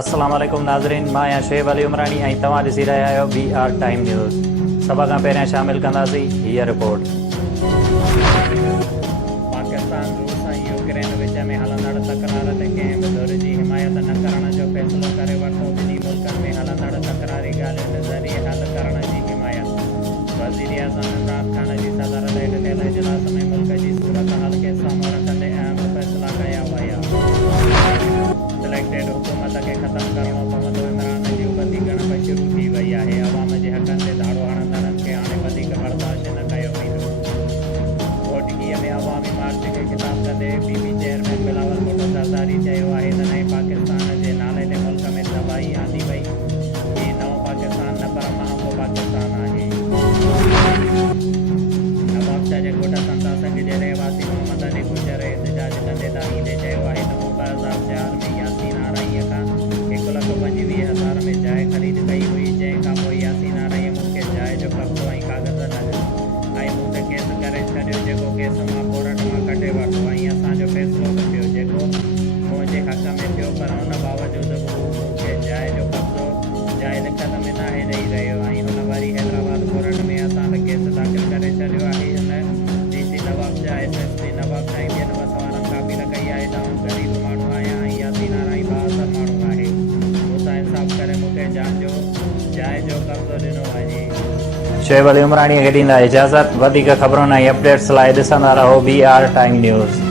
अस्सलाम वालेकुम नाज़रीन, मां आहियां शुएब अली उमरानी ऐं तव्हां ॾिसी रहिया आहियो BR टाइम न्यूज़। सभ खां पहिरियां शामिल कंदासीं हीअ रिपोर्ट। पाकिस्तान रूस ऐं यूक्रेन विच में हलंदड़ तकरार ते कंहिं बि धुर जी हिमायत न करण जो फ़ैसिलो करे वरितो। ॿिन्ही मुल्कनि में हलंदड़ तकरारी ॻाल्हियुनि ज़रिए हल करण जी हिमायत। वज़ीर आज़म इमरान ख़ान जी सदर ते ॾिनल इजलास में मुल्क जी सूरत हाल खे साम्हूं रखंदे अहम फ़ैसिला कया विया। सिलेक्टेड हुकूमत खे ख़तमु करणो पवंदो। इमरान जी वधीकण शुरू थी वई आहे। अवाम जे हक़नि ते धाड़ो हणंदड़नि खे हाणे वधीक बर्दाश्त न कयो वेंदो। कोटकीअ में अवामी मार्च खे ख़िताब कंदे PB चेयरमैन बिलावल भुट्टो ज़रदारी चयो आहे त नए पाकिस्तान जे नाले ते मुल्क में तबाही आंदी वई। हीउ नओं पाकिस्तान न पर महांगो पाकिस्तान आहे। नवाबशाह जे ॻोठ संता संघ जे रहवासी मोहम्मद अली गुजर एहतजाज कंदे ताईंदे चयो आहे त 2004 में यासीन आराईअ खां 1,25,000 में जाइ ख़रीद कई हुई, जंहिंखां पोइ यासीन आराईअ मूंखे जाइ जो कब्ज़ो ऐं कागज़ न ॾिनो ऐं मूं ते केस करे छॾियो, जेको केस मां कोर्ट मां कढे वरितो ऐं असांजो फ़ैसिलो बि थियो जेको मुंहिंजे हक़ में थियो। पर हुन बावजूदि बि हू मूंखे जाइ जो कब्ज़ो जाइ लिखत में नाहे ॾेई रहियो ऐं हुन वरी हैदराबाद कोर्ट में असां ते केस दाख़िल करे छॾियो आहे। हुन DC नवाबशाह SSP नवाबशाह ॿियनि बस वारनि खां अपील कई आहे त आउं ग़रीब माण्हू आहियां ऐं यासीन आराई बहादुर माण्हू आहे। मूंसां इंसाफ़ करे मूंखे जाइ जो कब्ज़ो ॾिनो वञे। शुएब अली उमरानीअ खे ॾींदा इजाज़त। वधीक ख़बरुनि ऐं अपडेट्स लाइ ॾिसंदा रहो BR टाइम न्यूज़।